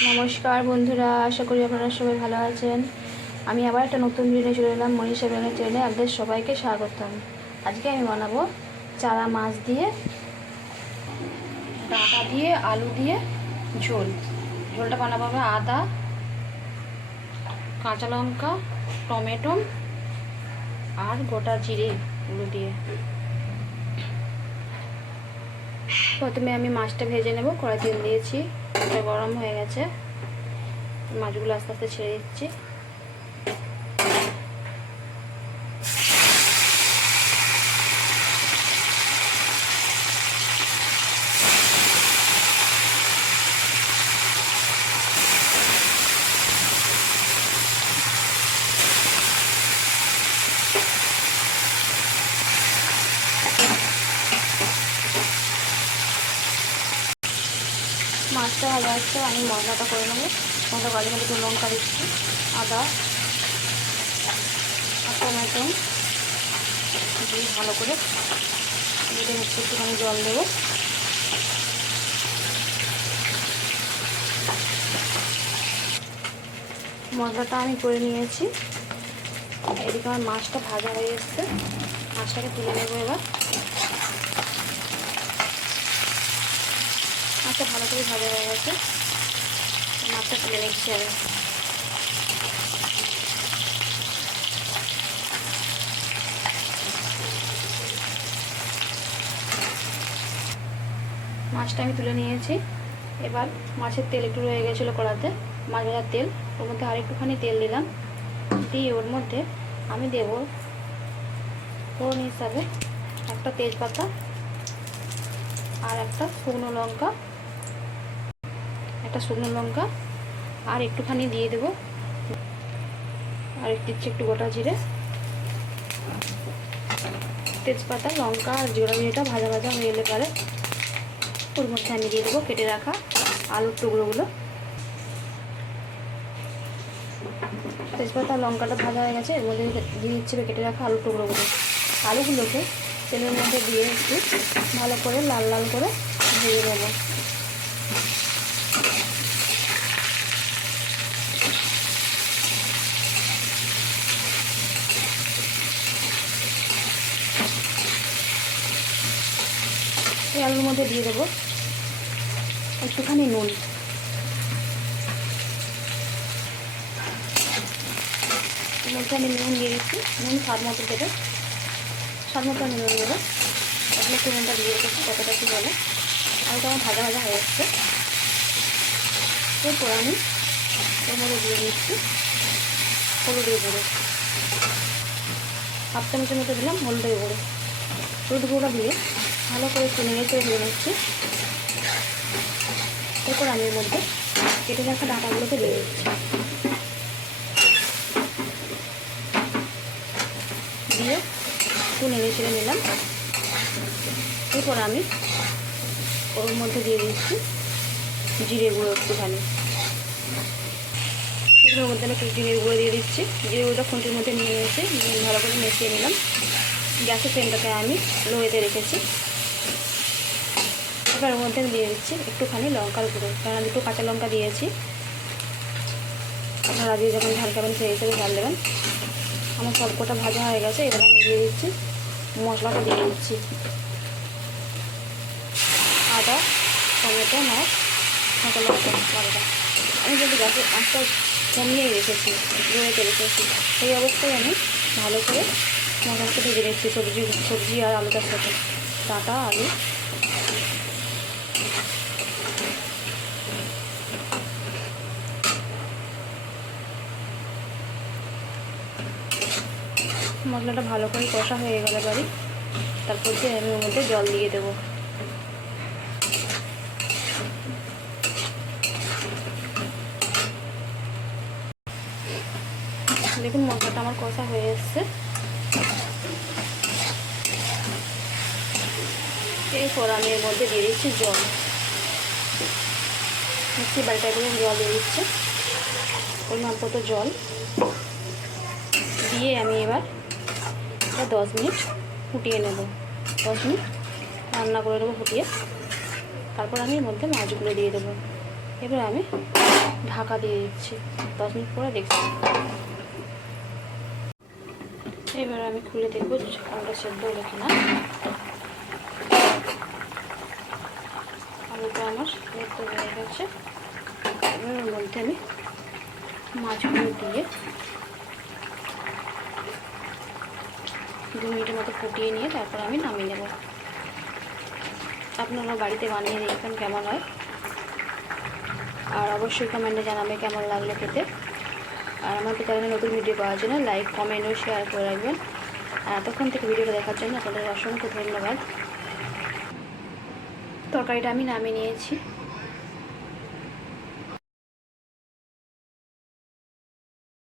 নমস্কার বন্ধুরা, আশা করি আপনারা সবাই ভালো আছেন। আমি আবার একটা নতুন ভিডিও চলে এলাম। মনীষা বেগমের চ্যানেলে আপনাদের সবাইকে স্বাগতম। আজকে আমি বানাবো চারা মাছ দিয়ে, ডাঁটা দিয়ে, আলু দিয়ে ঝোল। ঝোলটা বানাবো হবে আদা, কাঁচা লঙ্কা, টমেটো আর গোটা জিরে এগুলো দিয়ে। প্রথমে আমি মাছটা ভেজে নেব। কড়াই তেল দিয়েছি, এটা গরম হয়ে গেছে। মাছগুলো আস্তে আস্তে ছেড়ে দিচ্ছি। মাছটা ভাজা হচ্ছে, আমি মশলাটা করে নেবো। মশলা গাড়ি মধ্যে একটু লঙ্কা দিচ্ছি, আদা আর টমেটো দিয়ে ভালো করে দিয়ে হচ্ছে একটুখানি জল দেবো। মশলাটা আমি করে নিয়েছি। এদিকে আমার মাছটা ভাজা হয়ে এসছে, মাছটাকে তুলে নেবো। এবার মাছটা ভালো করে ভাজা হয়ে গেছে, মাছটা তুলে নিচ্ছি আমি। মাছটা আমি তুলে নিয়েছি। এবার মাছের তেল একটু রয়ে গেছিলো কড়াতে, মাছ ভাজার তেল, ওর মধ্যে আর একটুখানি তেল দিলাম। দিয়ে ওর মধ্যে আমি দেব ফোড়ন হিসাবে একটা তেজপাতা আর একটা শুকনো লঙ্কা, আর একটুখানি দিয়ে দেবো, আর দিচ্ছি একটু গোটা জিরে। তেজপাতা, লঙ্কা আর জিরেটা ভাজা ভাজা হয়ে এলে পরে ওর মধ্যে আমি দিয়ে দেবো কেটে রাখা আলুর টুকরোগুলো। তেজপাতা লঙ্কাটা ভাজা হয়ে গেছে, এর মধ্যে দিয়ে দিচ্ছি কেটে রাখা আলুর টুকরোগুলো। আলুগুলোকে তেলের মধ্যে দিয়ে একটু ভালো করে লাল লাল করে ভেজে নেব। এই আলুর মধ্যে দিয়ে দেবো একটুখানি নুন। এর মধ্যে আমি নুন দিয়ে দিচ্ছি, নুন স্বাদ মতো দেবো, স্বাদ মতো আমি নুন দেবো। তাহলে একটু নুনটা দিয়ে রেখেছি কতটা কী বলে। আলুটা আমার ভাজা ভাজা হয়ে যাচ্ছে। এরপর আমি এর মধ্যে দিয়ে দিচ্ছি হলুদের গুঁড়ো, হাফ চামচের মতো দিলাম হলুদের গুঁড়ো। হলুদ গুঁড়োটা দিয়ে ভালো করে একটু নেড়ে চেড়ে ভেজে নিচ্ছি। এরপর আমি এর মধ্যে কেটে রাখা ডাঁটাগুলোকে দিয়ে দিচ্ছি, দিয়ে একটু নেড়ে চেড়ে নিলাম। এরপর আমি ওর মধ্যে দিয়ে দিচ্ছি জিরে গুঁড়ো একটুখানি। এগুলোর মধ্যে আমি একটু জিরে গুঁড়ো দিয়ে দিচ্ছি। জিরে গুঁড়োটা খুন্তির মধ্যে নিয়ে নিয়েছি, ভালো করে মিশিয়ে নিলাম। গ্যাসের ফ্লেমটাকে আমি লোয়েতে রেখেছি। এবার ওর মধ্যে আমি দিয়ে দিচ্ছি একটুখানি লঙ্কার গুঁড়ো, কারণ আমি 2 কাঁচা লঙ্কা দিয়েছি। আপনারা দিয়ে যখন ঝাল খাবেন সেই হিসেবে ঝাল দেবেন। আমার সবকটা ভাজা হয়ে গেছে। এবার আমি দিয়ে দিচ্ছি মশলাটা, দিয়ে দিচ্ছি আদা, টমেটো, মাছ, কাঁচা লঙ্কা বাটা। আমি যদি গ্যাসের আঁচটা কমিয়েই রেখেছি, লোয়েতে রেখেছি, সেই অবস্থায় আমি ভালো করে মশলাটা ভেজে নিচ্ছি সবজি আর আলুটার সাথে। ডাঁটা, আলু, মশলাটা ভালো করে কষা হয়ে গেলে বাড়ি, তারপর দিয়ে আমি ওর মধ্যে জল দিয়ে দেবো। দেখুন মশলাটা আমার কষা হয়ে এসছে। এরপর আমি এর মধ্যে দিয়ে দিচ্ছি জল, মিক্সি বাড়িটায় করে জল দিয়ে দিচ্ছি, পরিমাণ মতো জল দিয়ে আমি এবার 10 মিনিট ফুটিয়ে নেব। 10 মিনিট রান্না করে নেবো ফুটিয়ে। তারপর আমি এর মধ্যে মাছগুলো দিয়ে দেবো। এবার আমি ঢাকা দিয়ে দিচ্ছি, 10 মিনিট পরে দেখছি। এবার আমি খুলে দেখবো আলুটা সেদ্ধ হলো কিনা। আলুটা আমার সেদ্ধ হয়ে গেছে। এবার ওর মধ্যে আমি মাছগুলো দিয়ে 2 মিনিটের মতো ফুটিয়ে নিয়ে তারপর আমি নামিয়ে নেব। আপনারা বাড়িতে বানিয়ে দেখবেন কেমন হয়, আর অবশ্যই কমেন্টে জানাবে কেমন লাগলো খেতে। আর আমার চ্যানেলে নতুন ভিডিও পাওয়ার জন্য লাইক, কমেন্ট ও শেয়ার করে রাখবেন। আর এতক্ষণ থেকে ভিডিওটা দেখার জন্য আপনাদের অসংখ্য ধন্যবাদ। তরকারিটা আমি নামিয়ে নিয়েছি।